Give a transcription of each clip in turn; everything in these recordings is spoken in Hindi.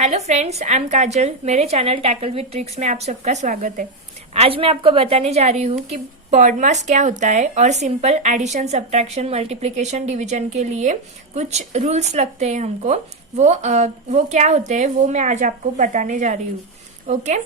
हेलो फ्रेंड्स, आई एम काजल। मेरे चैनल टैकल विद ट्रिक्स में आप सबका स्वागत है। आज मैं आपको बताने जा रही हूँ कि बॉड मास क्या होता है और simple addition, subtraction, multiplication, division के लिए कुछ रूल्स लगते हैं हमको। वो क्या होते हैं वो मैं आज आपको बताने जा रही हूँ। ओके,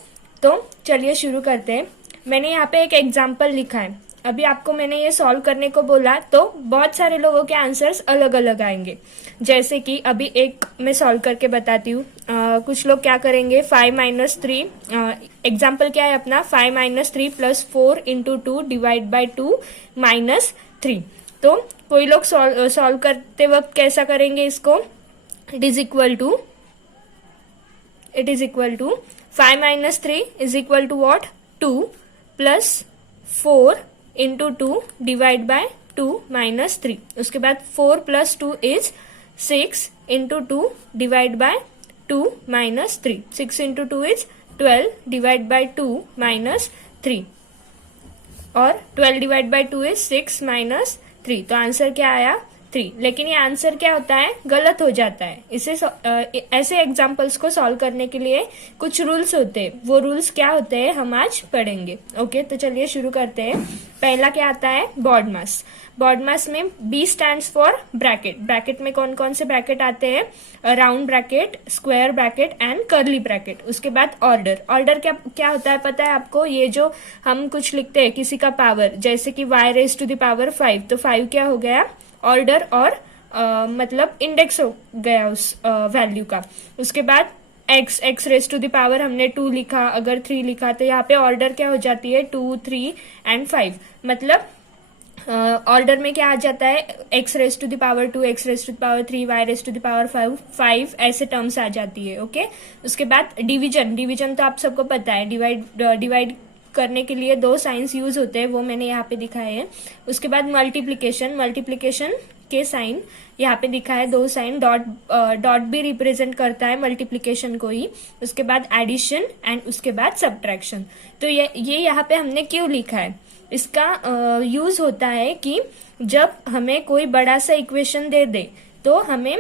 तो चलिए शुरू करते हैं। मैंने यहाँ पे एक एग्जाम्पल लिखा है। अभी आपको मैंने ये सॉल्व करने को बोला तो बहुत सारे लोगों के आंसर्स अलग अलग आएंगे। जैसे कि अभी एक मैं सॉल्व करके बताती हूँ। कुछ लोग क्या करेंगे, 5-3 एग्जाम्पल क्या है अपना, 5-3 + 4 × 2 डिवाइड बाई 2 -3। तो कोई लोग सॉल्व करते वक्त कैसा करेंगे इसको, it is equal to 5-3 is equal to what, 2 + 4 × 2 divide by 2 -3। उसके बाद 4 + 2 is 6 × 2 divide by 2 -3। 6 × 2 is 12 divide by 2 -3 और 12 डिवाइड बाय 2 इज 6 -3। तो आंसर क्या आया, 3। लेकिन ये आंसर क्या होता है, गलत हो जाता है। ऐसे एग्जाम्पल्स को सॉल्व करने के लिए कुछ रूल्स होते हैं। वो रूल्स क्या होते हैं हम आज पढ़ेंगे। ओके, तो चलिए शुरू करते हैं। पहला क्या आता है, बॉड मास। बॉड मास में B stands for bracket. Bracket में कौन कौन से ब्रैकेट आते हैं, round bracket, square bracket and curly bracket. उसके बाद ऑर्डर। ऑर्डर क्या होता है पता है आपको, ये जो हम कुछ लिखते हैं किसी का पावर, जैसे कि y⁵5, तो 5 क्या हो गया, ऑर्डर और मतलब इंडेक्स हो गया उस वैल्यू का। उसके बाद x⁵ हमने 2 लिखा, अगर 3 लिखा तो यहाँ पे ऑर्डर क्या हो जाती है, 2, 3 एंड 5। मतलब ऑर्डर में क्या आ जाता है, x⁵2, x⁵3, y⁵5 ऐसे टर्म्स आ जाती है। ओके, उसके बाद डिवीजन तो आप सबको पता है, डिवाइड करने के लिए 2 साइंस यूज होते हैं, वो मैंने यहाँ पे दिखाए हैं। उसके बाद मल्टीप्लिकेशन के साइन यहाँ पे दिखा है, 2 साइन, डॉट भी रिप्रेजेंट करता है मल्टीप्लिकेशन को ही। उसके बाद एडिशन एंड उसके बाद सब्ट्रैक्शन। तो ये यहाँ पे हमने क्यों लिखा है, इसका यूज होता है कि जब हमें कोई बड़ा सा इक्वेशन दे दे तो हमें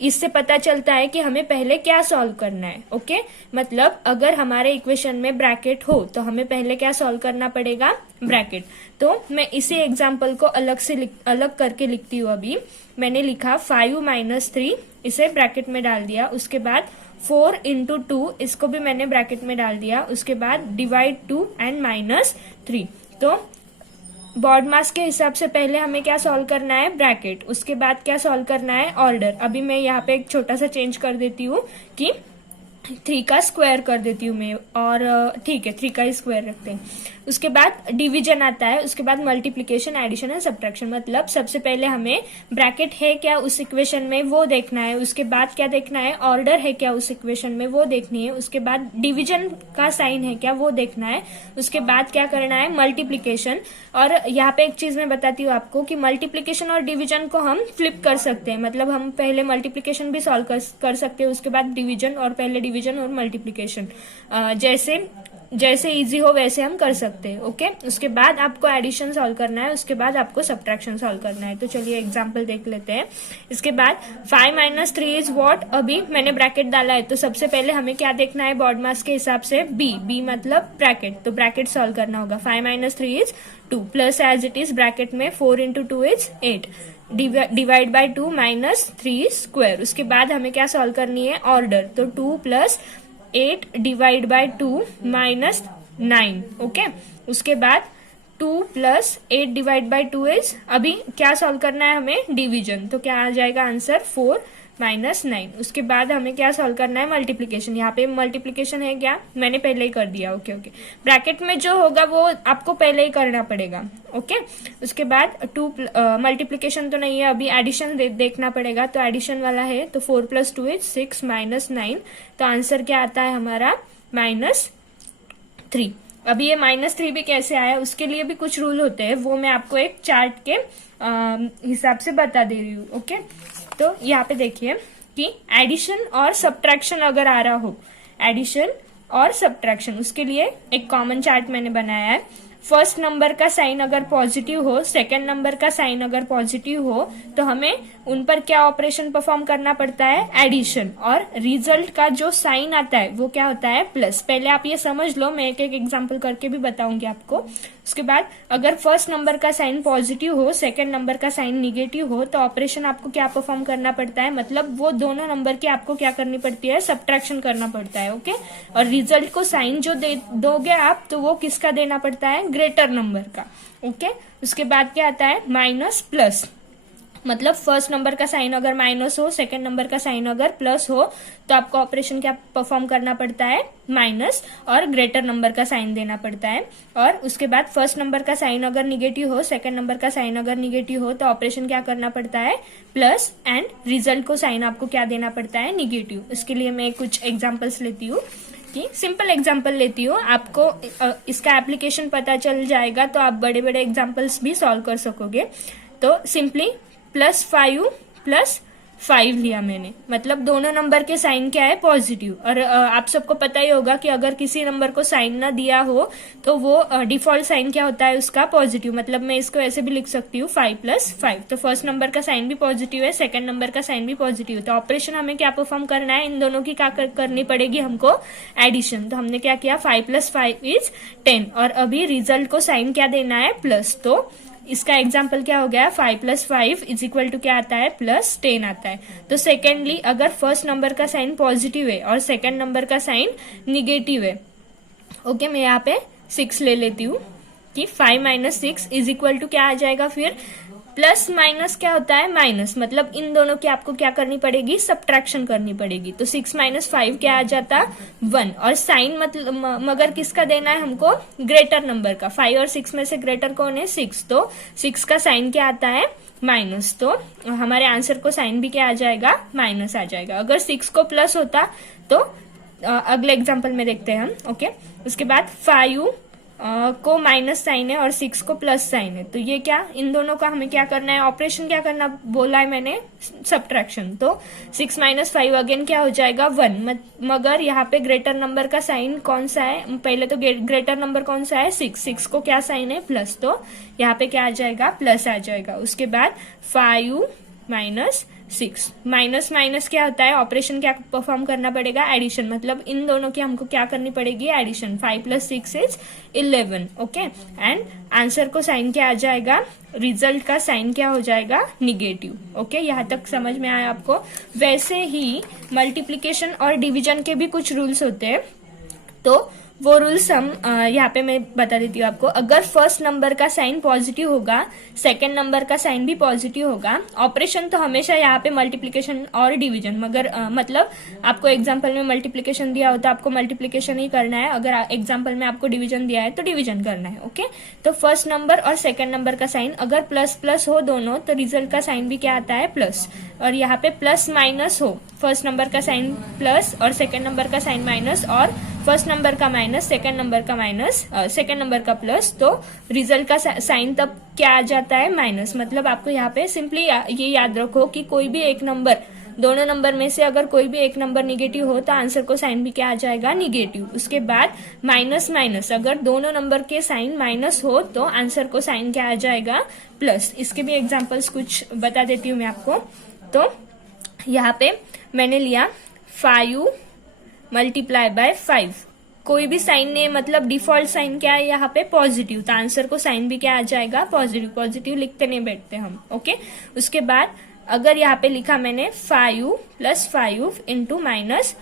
इससे पता चलता है कि हमें पहले क्या सॉल्व करना है। ओके, मतलब अगर हमारे इक्वेशन में ब्रैकेट हो तो हमें पहले क्या सॉल्व करना पड़ेगा, ब्रैकेट। तो मैं इसी एग्जांपल को अलग करके लिखती हूँ। अभी मैंने लिखा 5-3, इसे ब्रैकेट में डाल दिया। उसके बाद 4 × 2, इसको भी मैंने ब्रैकेट में डाल दिया। उसके बाद डिवाइड 2 एंड -3। तो बॉड मास के हिसाब से पहले हमें क्या सॉल्व करना है, ब्रैकेट। उसके बाद क्या सॉल्व करना है, ऑर्डर। अभी मैं यहाँ पे एक छोटा सा चेंज कर देती हूँ कि 3 का स्क्वायर कर देती हूँ मैं, और ठीक है 3 का ही स्क्वायर रखते हैं। उसके बाद डिवीजन आता है। उसके बाद मल्टीप्लिकेशन, एडिशन एंड सब्ट्रैक्शन। मतलब सबसे पहले हमें ब्रैकेट है क्या उस इक्वेशन में वो देखना है। उसके बाद क्या देखना है, ऑर्डर है क्या उस इक्वेशन में वो देखनी है। उसके बाद डिवीजन का साइन है क्या वो देखना है। उसके बाद क्या करना है, मल्टीप्लिकेशन। और यहाँ पे एक चीज मैं बताती हूँ आपको कि मल्टीप्लिकेशन और डिवीजन को हम फ्लिप कर सकते हैं। मतलब हम पहले मल्टीप्लिकेशन भी सॉल्व कर सकते हैं, उसके बाद डिवीजन, और पहले डिवीजन और मल्टीप्लिकेशन। जैसे इजी हो वैसे हम कर सकते हैं। ओके, उसके बाद आपको एडिशन सॉल्व करना है, उसके बाद आपको सब्ट्रैक्शन सॉल्व करना है। तो चलिए एग्जांपल देख लेते हैं। इसके बाद 5-3 इज व्हाट, अभी मैंने ब्रैकेट डाला है तो सबसे पहले हमें क्या देखना है, बॉड मास के हिसाब से बी मतलब ब्रैकेट। तो ब्रैकेट सॉल्व करना होगा। 5-3 is 2 plus as it is bracket में 4 × 2 इज 8 डिवाइड बाय 2 -3 स्क्वायर। उसके बाद हमें क्या सॉल्व करनी है, ऑर्डर। तो 2 + 8 डिवाइड बाय 2 -9। ओके, उसके बाद 2 + 8 डिवाइड बाय 2 इज, अभी क्या सॉल्व करना है हमें, डिवीजन। तो क्या आ जाएगा आंसर, 4 -9। उसके बाद हमें क्या सॉल्व करना है, मल्टीप्लिकेशन। यहाँ पे मल्टीप्लिकेशन है क्या, मैंने पहले ही कर दिया। ओके, ब्रैकेट में जो होगा वो आपको पहले ही करना पड़ेगा। ओके, उसके बाद मल्टीप्लिकेशन तो नहीं है, अभी एडिशन देखना पड़ेगा। तो एडिशन वाला है, तो 4 + 2 इज 6 -9। तो आंसर क्या आता है हमारा, -3। अभी ये -3 भी कैसे आया, उसके लिए भी कुछ रूल होते हैं, वो मैं आपको एक चार्ट के हिसाब से बता दे रही हूँ। ओके, तो यहाँ पे देखिए कि एडिशन और सब्ट्रैक्शन अगर आ रहा हो, एडिशन और सब्ट्रैक्शन, उसके लिए एक कॉमन चार्ट मैंने बनाया है। फर्स्ट नंबर का साइन अगर पॉजिटिव हो, सेकेंड नंबर का साइन अगर पॉजिटिव हो, तो हमें उन पर क्या ऑपरेशन परफॉर्म करना पड़ता है, एडिशन, और रिजल्ट का जो साइन आता है वो क्या होता है, प्लस। पहले आप ये समझ लो, मैं एक एक एग्जांपल करके भी बताऊंगी आपको। उसके बाद अगर फर्स्ट नंबर का साइन पॉजिटिव हो, सेकेंड नंबर का साइन निगेटिव हो, तो ऑपरेशन आपको क्या परफॉर्म करना पड़ता है, मतलब वो दोनों नंबर की आपको क्या करनी पड़ती है, सब्ट्रैक्शन करना पड़ता है। ओके, और रिजल्ट को साइन जो दोगे आप, तो वो किसका देना पड़ता है, ग्रेटर नंबर का। ओके, उसके बाद क्या आता है, माइनस प्लस, मतलब फर्स्ट नंबर का साइन अगर माइनस हो, सेकंड नंबर का साइन अगर प्लस हो, तो आपको ऑपरेशन क्या परफॉर्म करना पड़ता है, माइनस, और ग्रेटर नंबर का साइन देना पड़ता है। और उसके बाद फर्स्ट नंबर का साइन अगर निगेटिव हो, सेकंड नंबर का साइन अगर निगेटिव हो, तो ऑपरेशन क्या करना पड़ता है, प्लस, एंड रिजल्ट को साइन आपको क्या देना पड़ता है, निगेटिव। इसके लिए मैं कुछ एग्जाम्पल्स लेती हूँ, कि सिंपल एग्जाम्पल लेती हूँ, आपको इसका एप्लीकेशन पता चल जाएगा तो आप बड़े बड़े एग्जाम्पल्स भी सॉल्व कर सकोगे। तो सिंपली +5 लिया मैंने, मतलब दोनों नंबर के साइन क्या है, पॉजिटिव। और आप सबको पता ही होगा कि अगर किसी नंबर को साइन ना दिया हो तो वो डिफॉल्ट साइन क्या होता है उसका, पॉजिटिव। मतलब मैं इसको ऐसे भी लिख सकती हूँ 5 + 5। तो फर्स्ट नंबर का साइन भी पॉजिटिव है, सेकंड नंबर का साइन भी पॉजिटिव है, तो ऑपरेशन हमें क्या परफॉर्म करना है, इन दोनों की क्या करनी पड़ेगी हमको, एडिशन। तो हमने क्या किया, 5 + 5 = 10, और अभी रिजल्ट को साइन क्या देना है, प्लस। तो इसका एग्जाम्पल क्या हो गया, 5 + 5 = क्या आता है, +10 आता है। तो सेकेंडली अगर फर्स्ट नंबर का साइन पॉजिटिव है और सेकेंड नंबर का साइन निगेटिव है, ओके, मैं यहाँ पे 6 ले लेती हूँ, कि 5 - 6 = क्या आ जाएगा, फिर प्लस माइनस क्या होता है, माइनस, मतलब इन दोनों की आपको क्या करनी पड़ेगी, सब्ट्रैक्शन करनी पड़ेगी। तो 6 - 5 क्या आ जाता, 1, और साइन मतलब मगर किसका देना है हमको, ग्रेटर नंबर का। 5 और 6 में से ग्रेटर कौन है, 6, तो 6 का साइन क्या आता है, माइनस। तो हमारे आंसर को साइन भी क्या आ जाएगा, माइनस आ जाएगा। अगर 6 को प्लस होता तो अगले एग्जाम्पल में देखते हैं हम। ओके, उसके बाद 5 को माइनस साइन है और 6 को प्लस साइन है, तो ये क्या, इन दोनों का हमें क्या करना है, ऑपरेशन क्या करना बोला है मैंने, सब्ट्रैक्शन। तो 6 - 5 अगेन क्या हो जाएगा, 1, मगर यहाँ पे ग्रेटर नंबर का साइन कौन सा है, पहले तो ग्रेटर नंबर कौन सा है, 6 को क्या साइन है, प्लस, तो यहाँ पे क्या आ जाएगा, प्लस आ जाएगा। उसके बाद 5 - 6, माइनस माइनस क्या होता है, ऑपरेशन क्या परफॉर्म करना पड़ेगा, एडिशन, मतलब इन दोनों की हमको क्या करनी पड़ेगी, एडिशन। 5 + 6 = 11। ओके, एंड आंसर को साइन क्या आ जाएगा, रिजल्ट का साइन क्या हो जाएगा, निगेटिव। ओके, यहाँ तक समझ में आया आपको। वैसे ही मल्टीप्लीकेशन और डिवीजन के भी कुछ रूल्स होते हैं, तो वो रूल्स हम यहाँ पे मैं बता देती हूँ आपको। अगर फर्स्ट नंबर का साइन पॉजिटिव होगा, सेकंड नंबर का साइन भी पॉजिटिव होगा, ऑपरेशन तो हमेशा यहाँ पे मल्टीप्लिकेशन और डिवीजन, मगर मतलब आपको एग्जांपल में मल्टीप्लिकेशन दिया होता है, आपको मल्टीप्लिकेशन ही करना है। अगर एग्जांपल में आपको डिवीजन दिया है तो डिवीजन करना है। ओके, तो फर्स्ट नंबर और सेकंड नंबर का साइन अगर प्लस प्लस हो दोनों, तो रिजल्ट का साइन भी क्या आता है, प्लस। और यहाँ पे प्लस माइनस हो, फर्स्ट नंबर का साइन प्लस और सेकंड नंबर का साइन माइनस, और फर्स्ट नंबर का माइनस, सेकंड नंबर का माइनस, सेकंड नंबर का प्लस, तो रिजल्ट का साइन तब क्या आ जाता है, माइनस। मतलब आपको यहाँ पे सिंपली ये याद रखो कि कोई भी एक नंबर, दोनों नंबर में से अगर कोई भी एक नंबर निगेटिव हो तो आंसर को साइन भी क्या आ जाएगा, निगेटिव। उसके बाद माइनस माइनस, अगर दोनों नंबर के साइन माइनस हो तो आंसर को साइन क्या आ जाएगा, प्लस। इसके भी एग्जाम्पल्स कुछ बता देती हूँ मैं आपको। तो यहाँ पे मैंने लिया 5 × 5, कोई भी साइन ने, मतलब डिफॉल्ट साइन क्या है यहाँ पे, पॉजिटिव, तो आंसर को साइन भी क्या आ जाएगा, पॉजिटिव। पॉजिटिव लिखते नहीं बैठते हम। ओके, उसके बाद अगर यहाँ पे लिखा मैंने 5 + 5 × -5,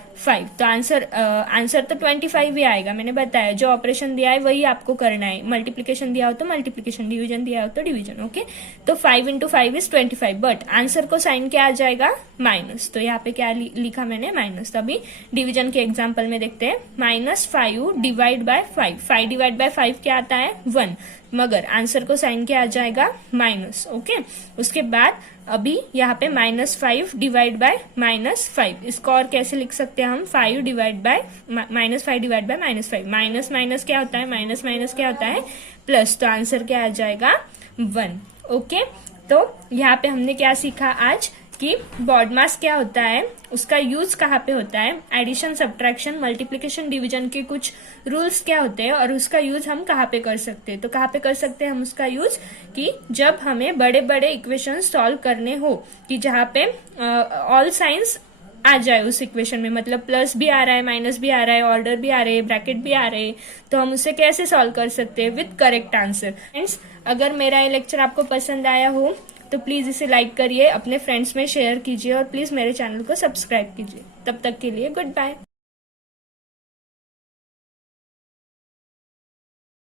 तो आंसर तो 25 ही आएगा। मैंने बताया जो ऑपरेशन दिया है वही आपको करना है, मल्टीप्लिकेशन दिया हो तो मल्टीप्लिकेशन, डिवीजन दिया हो तो डिवीजन। ओके, तो 5 × 5 = 25, बट आंसर को साइन क्या आ जाएगा, माइनस। तो यहाँ पे क्या लिखा मैंने, माइनस। तो अभी डिवीजन के एग्जाम्पल में देखते हैं। -5 / 5, 5 / 5 क्या आता है, 1, मगर आंसर को साइन क्या आ जाएगा, माइनस। ओके, उसके बाद अभी यहाँ पे -5 / -5, इसको और कैसे लिख सकते हैं हम, -5 / -5, माइनस माइनस क्या होता है, माइनस माइनस क्या होता है, प्लस। तो आंसर क्या आ जाएगा, 1। ओके, तो यहाँ पे हमने क्या सीखा आज, कि बॉड मास क्या होता है, उसका यूज कहाँ पे होता है, एडिशन, सब्ट्रैक्शन, मल्टीप्लिकेशन, डिवीजन के कुछ रूल्स क्या होते हैं और उसका यूज हम कहाँ पे कर सकते हैं। तो कहाँ पे कर सकते हैं हम उसका यूज, कि जब हमें बड़े बड़े इक्वेशन सॉल्व करने हो, कि जहाँ पे ऑल साइंस आ जाए उस इक्वेशन में, मतलब प्लस भी आ रहा है, माइनस भी आ रहा है, ऑर्डर भी आ रहे हैं, ब्रैकेट भी आ रहे हैं, तो हम उसे कैसे सॉल्व कर सकते हैं विद करेक्ट आंसर। फ्रेंड्स, अगर मेरा ये लेक्चर आपको पसंद आया हो तो प्लीज इसे लाइक करिए, अपने फ्रेंड्स में शेयर कीजिए और प्लीज मेरे चैनल को सब्सक्राइब कीजिए। तब तक के लिए गुड बाय।